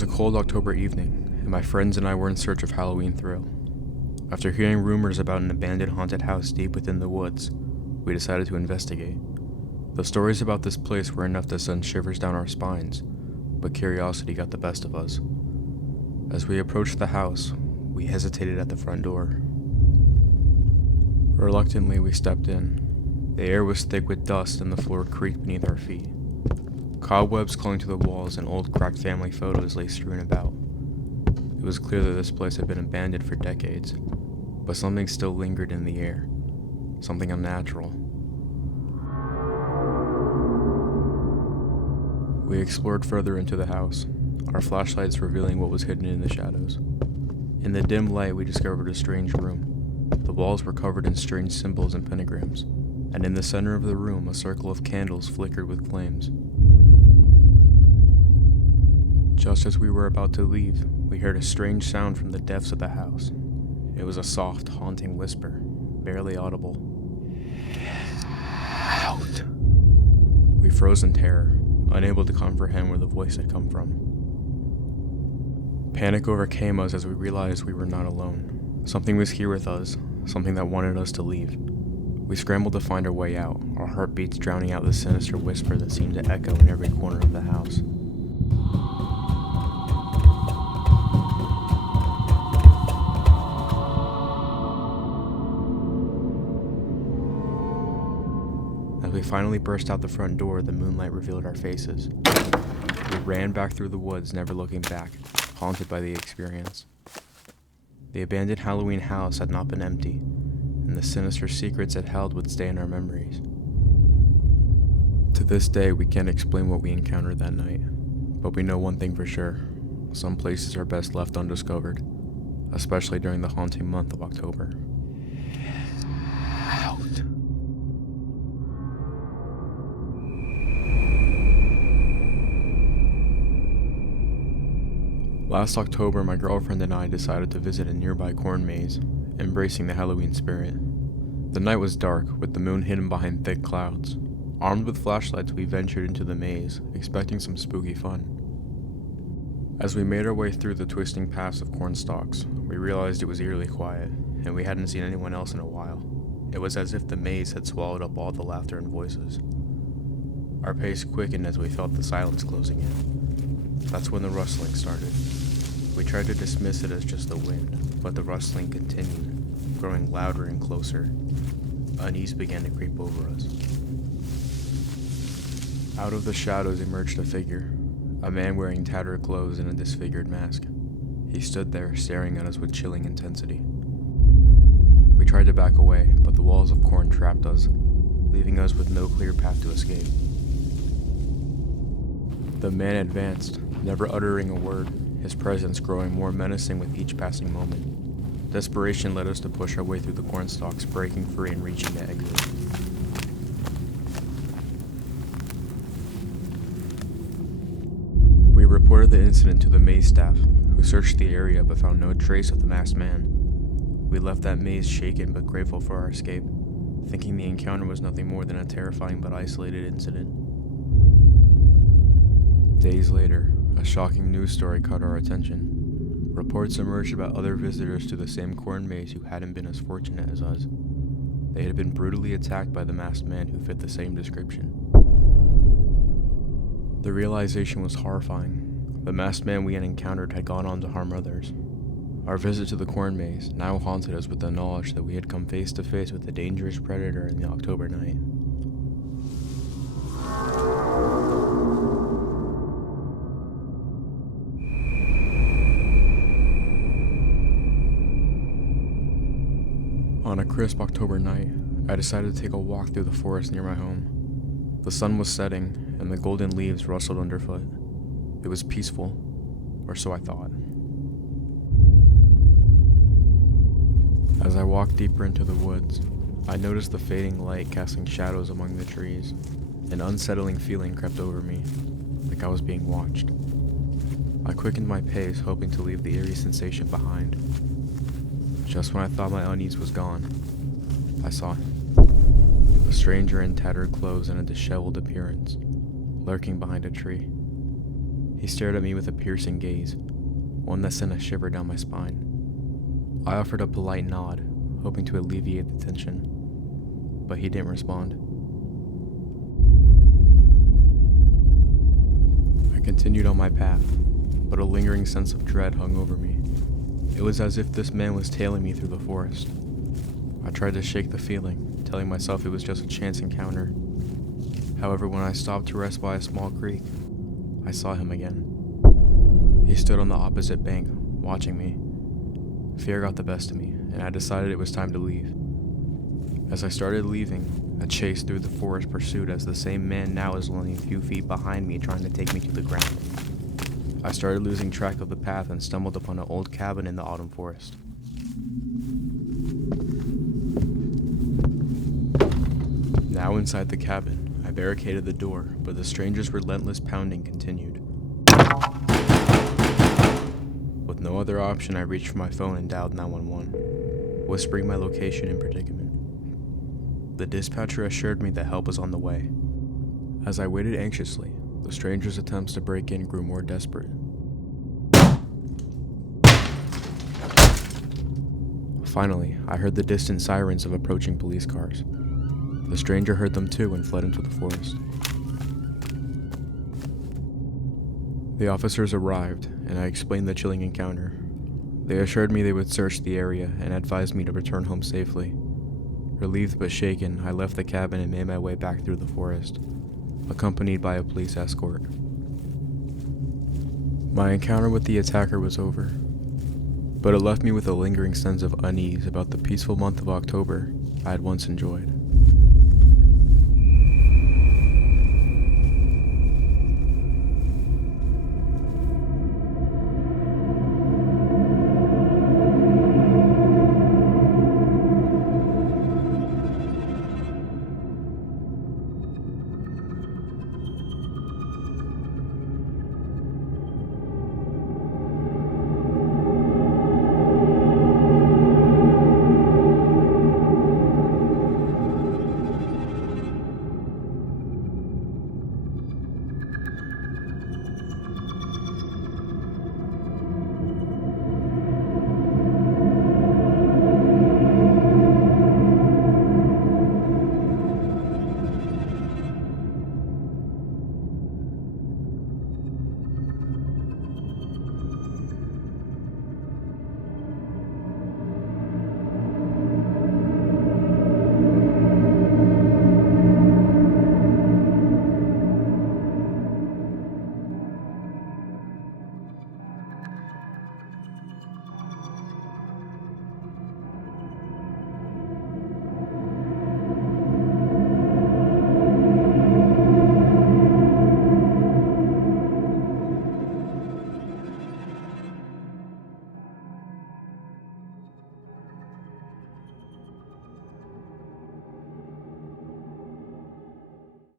was a cold October evening, and my friends and I were in search of Halloween thrill. After hearing rumors about an abandoned haunted house deep within the woods, we decided to investigate. The stories about this place were enough to send shivers down our spines, but curiosity got the best of us. As we approached the house, we hesitated at the front door. Reluctantly, we stepped in. The air was thick with dust and the floor creaked beneath our feet. Cobwebs clung to the walls and old cracked family photos lay strewn about. It was clear that this place had been abandoned for decades, but something still lingered in the air. Something unnatural. We explored further into the house, our flashlights revealing what was hidden in the shadows. In the dim light, we discovered a strange room. The walls were covered in strange symbols and pentagrams, and in the center of the room, a circle of candles flickered with flames. Just as we were about to leave, we heard a strange sound from the depths of the house. It was a soft, haunting whisper, barely audible. "Get out!" We froze in terror, unable to comprehend where the voice had come from. Panic overcame us as we realized we were not alone. Something was here with us, something that wanted us to leave. We scrambled to find our way out, our heartbeats drowning out the sinister whisper that seemed to echo in every corner of the house. As we finally burst out the front door, the moonlight revealed our faces. We ran back through the woods, never looking back, haunted by the experience. The abandoned Halloween house had not been empty, and the sinister secrets it held would stay in our memories. To this day, we can't explain what we encountered that night, but we know one thing for sure: some places are best left undiscovered, especially during the haunting month of October. Out. Last October, my girlfriend and I decided to visit a nearby corn maze, embracing the Halloween spirit. The night was dark, with the moon hidden behind thick clouds. Armed with flashlights, we ventured into the maze, expecting some spooky fun. As we made our way through the twisting paths of corn stalks, we realized it was eerily quiet, and we hadn't seen anyone else in a while. It was as if the maze had swallowed up all the laughter and voices. Our pace quickened as we felt the silence closing in. That's when the rustling started. We tried to dismiss it as just the wind, but the rustling continued, growing louder and closer. Unease began to creep over us. Out of the shadows emerged a figure, a man wearing tattered clothes and a disfigured mask. He stood there, staring at us with chilling intensity. We tried to back away, but the walls of corn trapped us, leaving us with no clear path to escape. The man advanced, never uttering a word, his presence growing more menacing with each passing moment. Desperation led us to push our way through the corn stalks, breaking free and reaching the exit. We reported the incident to the maze staff, who searched the area but found no trace of the masked man. We left that maze shaken but grateful for our escape, thinking the encounter was nothing more than a terrifying but isolated incident. Days later, a shocking news story caught our attention. Reports emerged about other visitors to the same corn maze who hadn't been as fortunate as us. They had been brutally attacked by the masked man who fit the same description. The realization was horrifying. The masked man we had encountered had gone on to harm others. Our visit to the corn maze now haunted us with the knowledge that we had come face to face with a dangerous predator in the October night. On a crisp October night, I decided to take a walk through the forest near my home. The sun was setting, and the golden leaves rustled underfoot. It was peaceful, or so I thought. As I walked deeper into the woods, I noticed the fading light casting shadows among the trees. An unsettling feeling crept over me, like I was being watched. I quickened my pace, hoping to leave the eerie sensation behind. Just when I thought my unease was gone, I saw him. A stranger in tattered clothes and a disheveled appearance, lurking behind a tree. He stared at me with a piercing gaze, one that sent a shiver down my spine. I offered a polite nod, hoping to alleviate the tension, but he didn't respond. I continued on my path, but a lingering sense of dread hung over me. It was as if this man was tailing me through the forest. I tried to shake the feeling, telling myself it was just a chance encounter. However, when I stopped to rest by a small creek, I saw him again. He stood on the opposite bank, watching me. Fear got the best of me, and I decided it was time to leave. As I started leaving, a chase through the forest pursued as the same man now was only a few feet behind me, trying to take me to the ground. I started losing track of the path and stumbled upon an old cabin in the autumn forest. Now inside the cabin, I barricaded the door, but the stranger's relentless pounding continued. With no other option, I reached for my phone and dialed 911, whispering my location and predicament. The dispatcher assured me that help was on the way. As I waited anxiously, the stranger's attempts to break in grew more desperate. Finally, I heard the distant sirens of approaching police cars. The stranger heard them too and fled into the forest. The officers arrived, and I explained the chilling encounter. They assured me they would search the area and advised me to return home safely. Relieved but shaken, I left the cabin and made my way back through the forest, accompanied by a police escort. My encounter with the attacker was over, but it left me with a lingering sense of unease about the peaceful month of October I had once enjoyed.